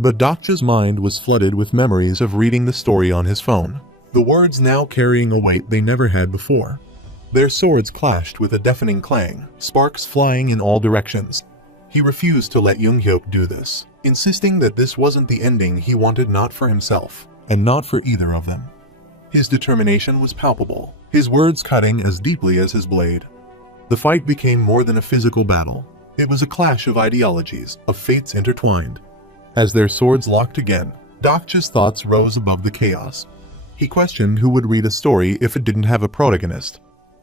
But Dokja's mind was flooded with memories of reading the story on his phone, the words now carrying a weight they never had before. Their swords clashed with a deafening clang, sparks flying in all directions. He refused to let Young-hyuk do this, insisting that this wasn't the ending he wanted, not for himself, and not for either of them. His determination was palpable, his words cutting as deeply as his blade. The fight became more than a physical battle. It was a clash of ideologies, of fates intertwined. As their swords locked again, Dokja's thoughts rose above the chaos. He questioned who would read a story if it didn't have a protagonist.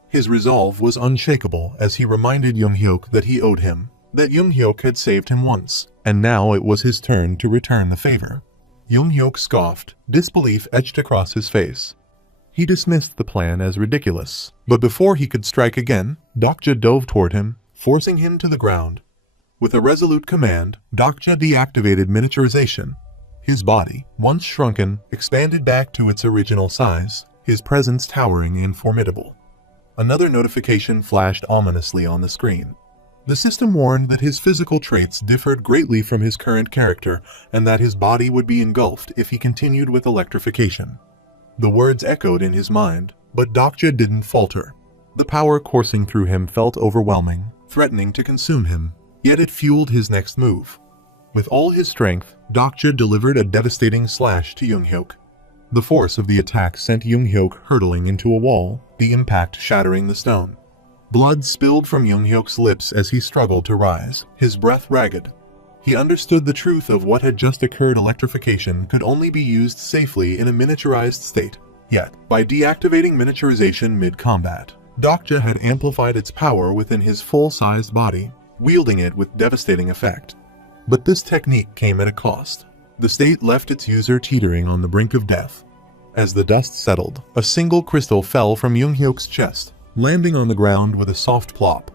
His resolve was unshakable as he reminded Young-hyuk that he owed him, that Young-hyuk had saved him once, and now it was his turn to return the favor. Young-hyuk scoffed, disbelief etched across his face. He dismissed the plan as ridiculous, but before he could strike again, Dokja dove toward him, forcing him to the ground. With a resolute command, Dokja deactivated miniaturization. His body, once shrunken, expanded back to its original size, his presence towering and formidable. Another notification flashed ominously on the screen. The system warned that his physical traits differed greatly from his current character and that his body would be engulfed if he continued with electrification. The words echoed in his mind, but Dokja didn't falter. The power coursing through him felt overwhelming, threatening to consume him, yet it fueled his next move. With all his strength, Dokja delivered a devastating slash to Young-hyuk. The force of the attack sent Young-hyuk hurtling into a wall, the impact shattering the stone. Blood spilled from Young-hyuk's lips as he struggled to rise, his breath ragged. He understood the truth of what had just occurred. Electrification could only be used safely in a miniaturized state. Yet, by deactivating miniaturization mid-combat, Dokja had amplified its power within his full-sized body, wielding it with devastating effect. But this technique came at a cost. The state left its user teetering on the brink of death. As the dust settled, a single crystal fell from Young-hyuk's chest, landing on the ground with a soft plop.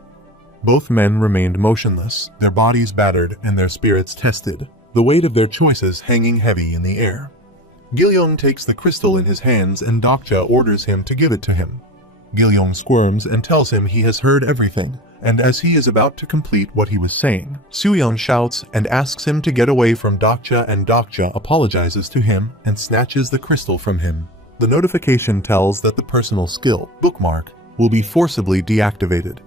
Both men remained motionless, their bodies battered and their spirits tested, the weight of their choices hanging heavy in the air. Gilyong takes the crystal in his hands and Dokja orders him to give it to him. Gilyong squirms and tells him he has heard everything, and as he is about to complete what he was saying, Suyeon shouts and asks him to get away from Dokja, and Dokja apologizes to him and snatches the crystal from him. The notification tells that the personal skill, bookmark, will be forcibly deactivated.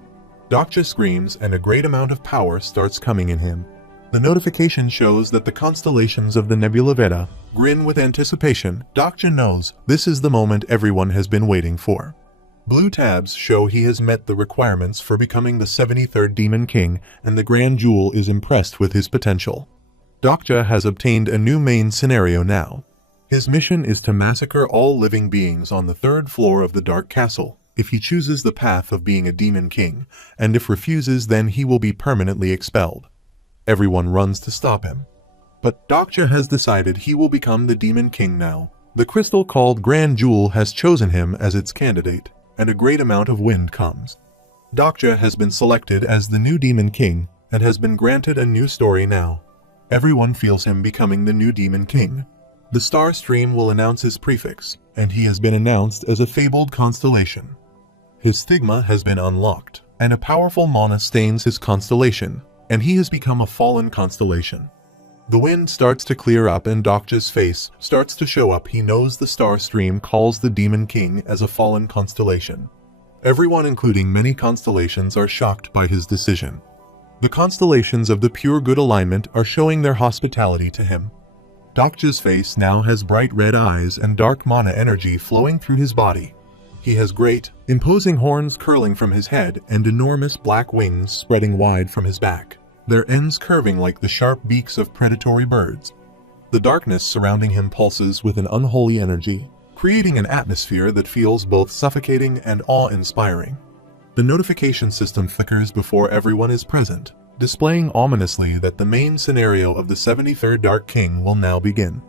Dokja screams and a great amount of power starts coming in him. The notification shows that the constellations of the Nebula Veda grin with anticipation. Dokja knows this is the moment everyone has been waiting for. Blue tabs show he has met the requirements for becoming the 73rd Demon King, and the Grand Jewel is impressed with his potential. Dokja has obtained a new main scenario now. His mission is to massacre all living beings on the 3rd floor of the Dark Castle, if he chooses the path of being a Demon King, and if refuses, then he will be permanently expelled. Everyone runs to stop him. But Dokja has decided he will become the Demon King now. The crystal called Grand Jewel has chosen him as its candidate, and a great amount of wind comes. Dokja has been selected as the new Demon King, and has been granted a new story now. Everyone feels him becoming the new Demon King. The star stream will announce his prefix, and he has been announced as a fabled constellation. His stigma has been unlocked, and a powerful mana stains his constellation, and he has become a fallen constellation. The wind starts to clear up and Dokja's face starts to show up. He knows the star stream calls the Demon King as a fallen constellation. Everyone, including many constellations, are shocked by his decision. The constellations of the pure good alignment are showing their hospitality to him. Dokja's face now has bright red eyes and dark mana energy flowing through his body. He has great, imposing horns curling from his head and enormous black wings spreading wide from his back, their ends curving like the sharp beaks of predatory birds. The darkness surrounding him pulses with an unholy energy, creating an atmosphere that feels both suffocating and awe-inspiring. The notification system flickers before everyone is present, displaying ominously that the main scenario of the 73rd Dark King will now begin.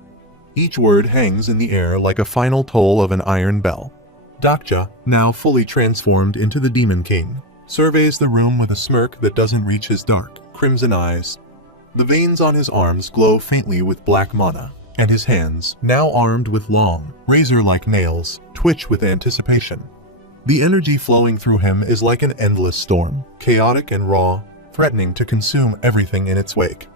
Each word hangs in the air like a final toll of an iron bell. Dokja, now fully transformed into the Demon King, surveys the room with a smirk that doesn't reach his dark, crimson eyes. The veins on his arms glow faintly with black mana, and his hands, now armed with long, razor-like nails, twitch with anticipation. The energy flowing through him is like an endless storm, chaotic and raw, threatening to consume everything in its wake.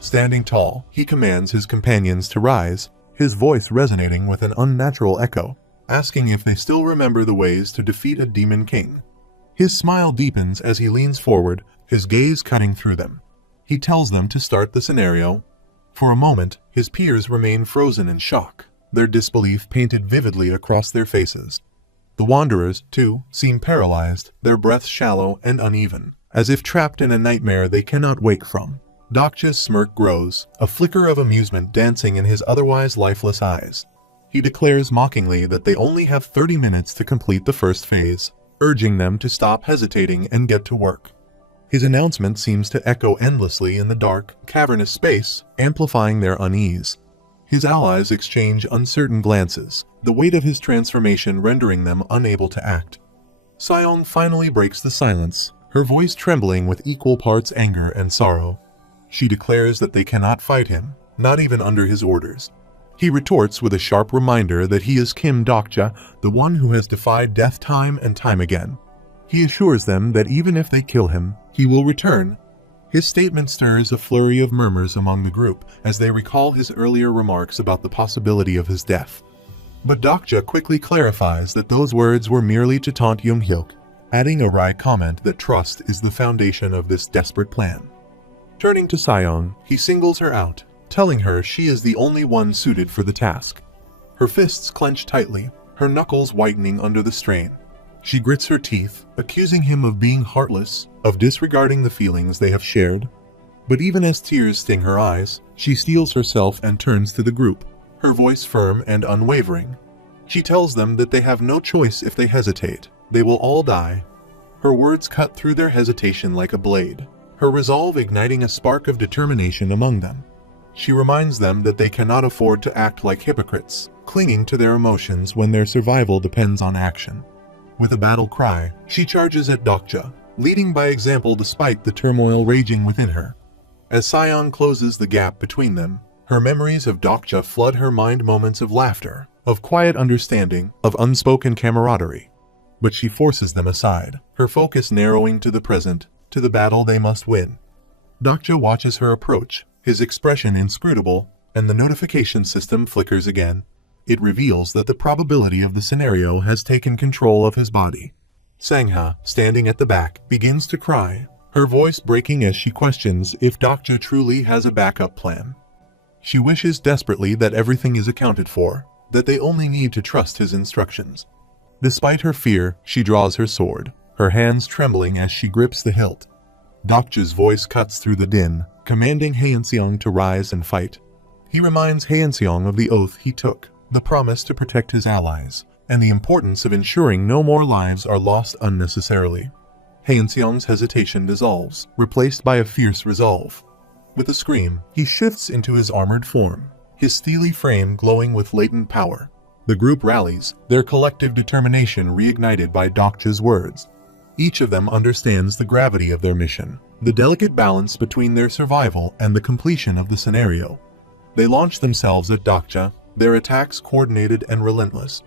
Standing tall, he commands his companions to rise, his voice resonating with an unnatural echo, asking if they still remember the ways to defeat a demon king. His smile deepens as he leans forward, his gaze cutting through them. He tells them to start the scenario. For a moment, his peers remain frozen in shock, their disbelief painted vividly across their faces. The wanderers, too, seem paralyzed, their breath shallow and uneven, as if trapped in a nightmare they cannot wake from. Dokja's smirk grows, a flicker of amusement dancing in his otherwise lifeless eyes. He declares mockingly that they only have 30 minutes to complete the first phase, urging them to stop hesitating and get to work. His announcement seems to echo endlessly in the dark, cavernous space, amplifying their unease. His allies exchange uncertain glances, the weight of his transformation rendering them unable to act. Seong finally breaks the silence, her voice trembling with equal parts anger and sorrow. She declares that they cannot fight him, not even under his orders. He retorts with a sharp reminder that he is Kim Dokja, the one who has defied death time and time again. He assures them that even if they kill him, he will return. His statement stirs a flurry of murmurs among the group as they recall his earlier remarks about the possibility of his death. But Dokja quickly clarifies that those words were merely to taunt Young-hyuk, adding a wry comment that trust is the foundation of this desperate plan. Turning to Seong, he singles her out, telling her she is the only one suited for the task. Her fists clench tightly, her knuckles whitening under the strain. She grits her teeth, accusing him of being heartless, of disregarding the feelings they have shared. But even as tears sting her eyes, she steels herself and turns to the group, her voice firm and unwavering. She tells them that they have no choice if they hesitate, they will all die. Her words cut through their hesitation like a blade, her resolve igniting a spark of determination among them. She reminds them that they cannot afford to act like hypocrites, clinging to their emotions when their survival depends on action. With a battle cry, she charges at Dokja, leading by example despite the turmoil raging within her. As Seong closes the gap between them, her memories of Dokja flood her mind, moments of laughter, of quiet understanding, of unspoken camaraderie. But she forces them aside, her focus narrowing to the present, to the battle they must win. Dokja watches her approach, his expression inscrutable, and the notification system flickers again. It reveals that the probability of the scenario has taken control of his body. Sangha, standing at the back, begins to cry, her voice breaking as she questions if Dokja truly has a backup plan. She wishes desperately that everything is accounted for, that they only need to trust his instructions. Despite her fear, she draws her sword, her hands trembling as she grips the hilt. Dokja's voice cuts through the din, commanding Haeunseong to rise and fight. He reminds Haeunseong of the oath he took, the promise to protect his allies, and the importance of ensuring no more lives are lost unnecessarily. Haeunseong's hesitation dissolves, replaced by a fierce resolve. With a scream, he shifts into his armored form, his steely frame glowing with latent power. The group rallies, their collective determination reignited by Dokja's words. Each of them understands the gravity of their mission, the delicate balance between their survival and the completion of the scenario. They launch themselves at Dokja, their attacks coordinated and relentless.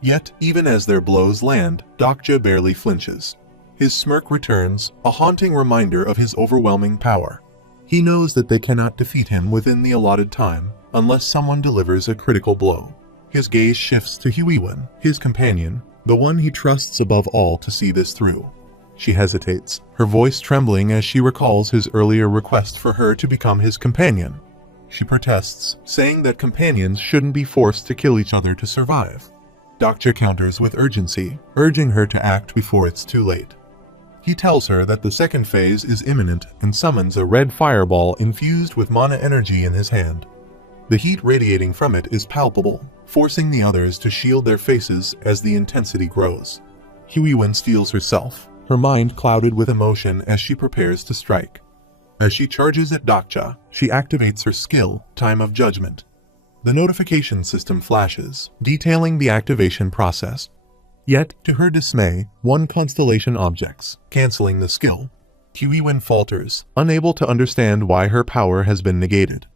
Yet, even as their blows land, Dokja barely flinches. His smirk returns, a haunting reminder of his overwhelming power. He knows that they cannot defeat him within the allotted time, unless someone delivers a critical blow. His gaze shifts to Huiwen, his companion, the one he trusts above all to see this through. She hesitates, her voice trembling as she recalls his earlier request for her to become his companion. She protests, saying that companions shouldn't be forced to kill each other to survive. Dokja counters with urgency, urging her to act before it's too late. He tells her that the second phase is imminent and summons a red fireball infused with mana energy in his hand. The heat radiating from it is palpable, forcing the others to shield their faces as the intensity grows. Huiwen steels herself, her mind clouded with emotion as she prepares to strike. As she charges at Dokja, she activates her skill, Time of Judgment. The notification system flashes, detailing the activation process. Yet, to her dismay, one constellation objects, canceling the skill. Huiwen falters, unable to understand why her power has been negated.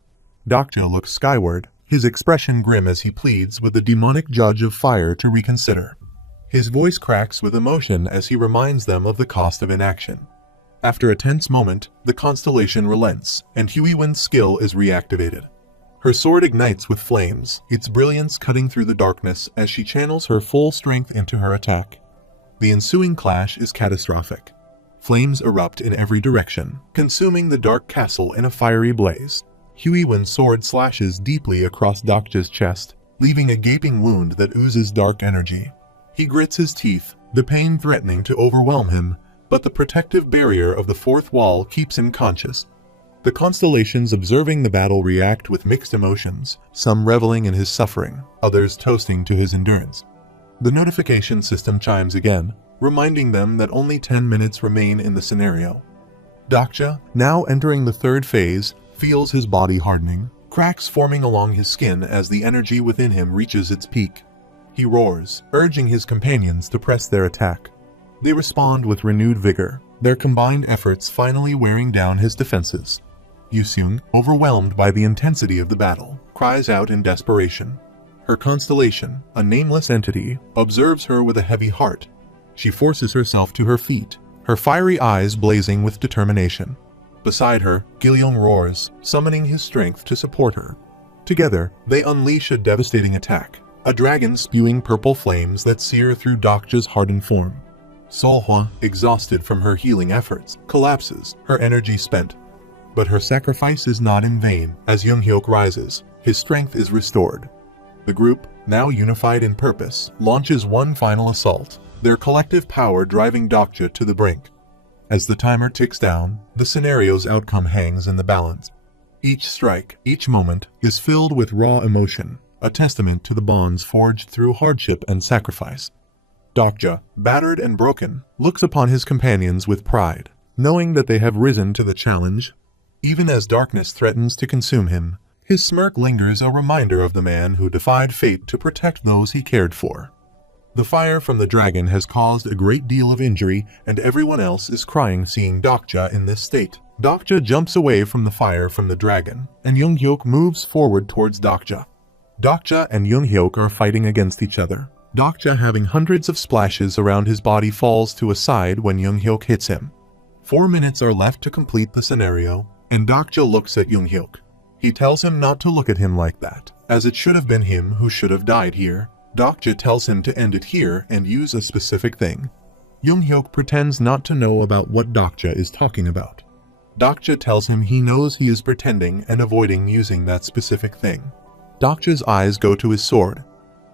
Dokja looks skyward, his expression grim as he pleads with the demonic judge of fire to reconsider. His voice cracks with emotion as he reminds them of the cost of inaction. After a tense moment, the constellation relents, and Huiwen's skill is reactivated. Her sword ignites with flames, its brilliance cutting through the darkness as she channels her full strength into her attack. The ensuing clash is catastrophic. Flames erupt in every direction, consuming the dark castle in a fiery blaze. Huiwen's sword slashes deeply across Dokja's chest, leaving a gaping wound that oozes dark energy. He grits his teeth, the pain threatening to overwhelm him, but the protective barrier of the fourth wall keeps him conscious. The constellations observing the battle react with mixed emotions, some reveling in his suffering, others toasting to his endurance. The notification system chimes again, reminding them that only 10 minutes remain in the scenario. Dokja, now entering the third phase, feels his body hardening, cracks forming along his skin as the energy within him reaches its peak. He roars, urging his companions to press their attack. They respond with renewed vigor, their combined efforts finally wearing down his defenses. Yuseung, overwhelmed by the intensity of the battle, cries out in desperation. Her constellation, a nameless entity, observes her with a heavy heart. She forces herself to her feet, her fiery eyes blazing with determination. Beside her, Gilyoung roars, summoning his strength to support her. Together, they unleash a devastating attack, a dragon spewing purple flames that sear through Dokja's hardened form. Seolhwa, exhausted from her healing efforts, collapses, her energy spent. But her sacrifice is not in vain. As Younghyuk rises, his strength is restored. The group, now unified in purpose, launches one final assault, their collective power driving Dokja to the brink. As the timer ticks down, the scenario's outcome hangs in the balance. Each strike, each moment, is filled with raw emotion, a testament to the bonds forged through hardship and sacrifice. Dokja, battered and broken, looks upon his companions with pride, knowing that they have risen to the challenge. Even as darkness threatens to consume him, his smirk lingers, a reminder of the man who defied fate to protect those he cared for. The fire from the dragon has caused a great deal of injury, and everyone else is crying seeing Dokja in this state. Dokja jumps away from the fire from the dragon, and Younghyuk moves forward towards Dokja. Dokja and Younghyuk are fighting against each other. Dokja, having hundreds of splashes around his body, falls to a side when Younghyuk hits him. 4 minutes are left to complete the scenario, and Dokja looks at Younghyuk. He tells him not to look at him like that, as it should have been him who should have died here. Dokja tells him to end it here and use a specific thing. Younghyuk pretends not to know about what Dokja is talking about. Dokja tells him he knows he is pretending and avoiding using that specific thing. Dokja's eyes go to his sword.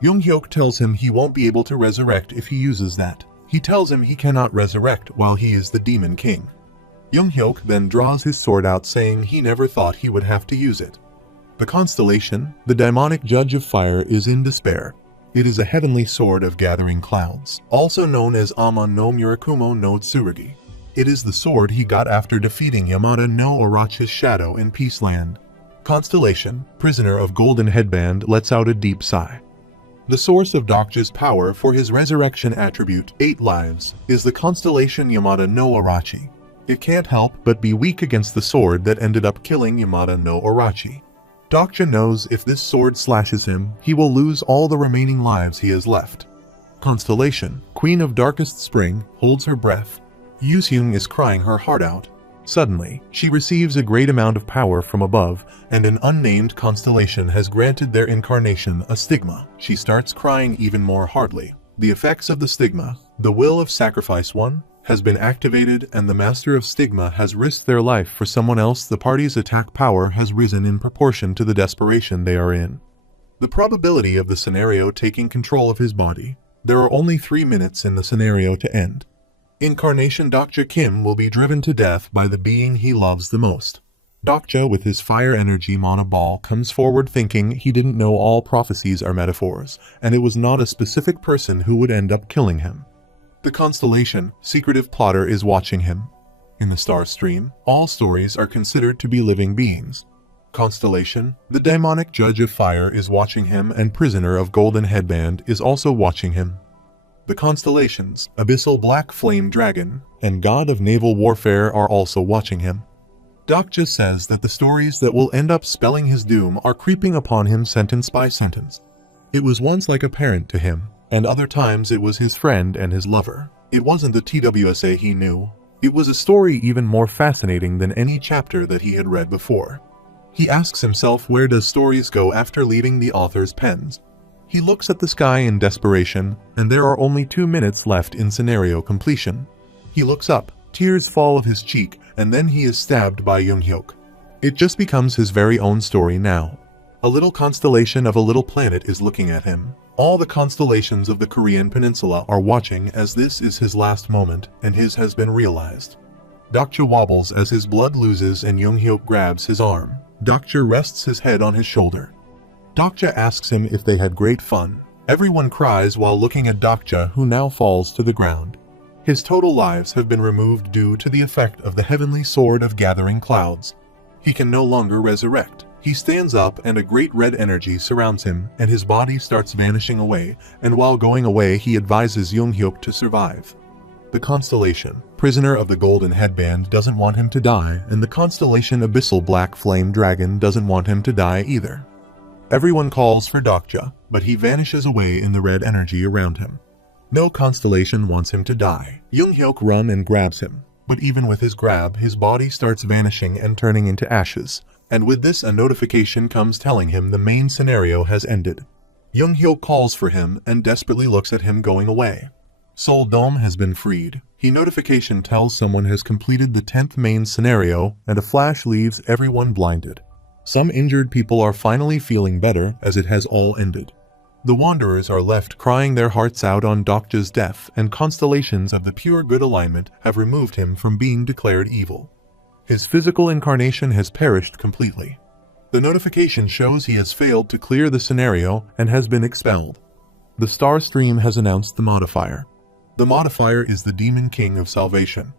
Younghyuk tells him he won't be able to resurrect if he uses that. He tells him he cannot resurrect while he is the Demon King. Younghyuk then draws his sword out, saying he never thought he would have to use it. The Constellation, the demonic judge of fire, is in despair. It is a heavenly sword of gathering clouds, also known as Amon no Murakumo no Tsurugi. It is the sword he got after defeating Yamada no Orochi's shadow in Peaceland. Constellation, prisoner of Golden Headband, lets out a deep sigh. The source of Dokja's power for his resurrection attribute, 8 lives, is the Constellation Yamada no Orochi. It can't help but be weak against the sword that ended up killing Yamada no Orochi. Dokja knows if this sword slashes him, he will lose all the remaining lives he has left. Constellation, Queen of Darkest Spring, holds her breath. Yuseung is crying her heart out. Suddenly, she receives a great amount of power from above, and an unnamed constellation has granted their incarnation a stigma. She starts crying even more hardly. The effects of the stigma, the will of sacrifice 1, has been activated, and the master of stigma has risked their life for someone else. The party's attack power has risen in proportion to the desperation they are in. The probability of the scenario taking control of his body. There are only 3 minutes in the scenario to end. Incarnation Dokja Kim will be driven to death by the being he loves the most. Dokja, with his fire energy mana ball, comes forward thinking he didn't know all prophecies are metaphors, and it was not a specific person who would end up killing him. The Constellation, secretive plotter, is watching him. In the star stream, all stories are considered to be living beings. Constellation, the demonic judge of fire, is watching him, and prisoner of Golden Headband is also watching him. The Constellations, abyssal black flame dragon, and god of naval warfare are also watching him. Dokja says that the stories that will end up spelling his doom are creeping upon him sentence by sentence. It was once like a parent to him, and other times it was his friend and his lover. It wasn't the TWSA he knew. It was a story even more fascinating than any chapter that he had read before. He asks himself, where does stories go after leaving the author's pens? He looks at the sky in desperation, and there are only 2 minutes left in scenario completion. He looks up, tears fall of his cheek, and then he is stabbed by Young-hyuk. It just becomes his very own story now. A little constellation of a little planet is looking at him. All the constellations of the Korean peninsula are watching, as this is his last moment, and his has been realized. Dokja wobbles as his blood loses and Young-hyuk grabs his arm. Dokja rests his head on his shoulder. Dokja asks him if they had great fun. Everyone cries while looking at Dokja, who now falls to the ground. His total lives have been removed due to the effect of the heavenly sword of gathering clouds. He can no longer resurrect. He stands up and a great red energy surrounds him, and his body starts vanishing away, and while going away he advises Young-hyuk to survive. The Constellation, prisoner of the golden headband, doesn't want him to die, and the Constellation Abyssal Black Flame Dragon doesn't want him to die either. Everyone calls for Dokja, but he vanishes away in the red energy around him. No constellation wants him to die. Young-hyuk runs and grabs him, but even with his grab, his body starts vanishing and turning into ashes. And with this, a notification comes telling him the main scenario has ended. Young-hyuk calls for him and desperately looks at him going away. Seoul Dome has been freed. Notification tells someone has completed the 10th main scenario, and a flash leaves everyone blinded. Some injured people are finally feeling better as it has all ended. The wanderers are left crying their hearts out on Dokja's death, and constellations of the pure good alignment have removed him from being declared evil. His physical incarnation has perished completely. The notification shows he has failed to clear the scenario and has been expelled. The star stream has announced the modifier. The modifier is the Demon King of Salvation.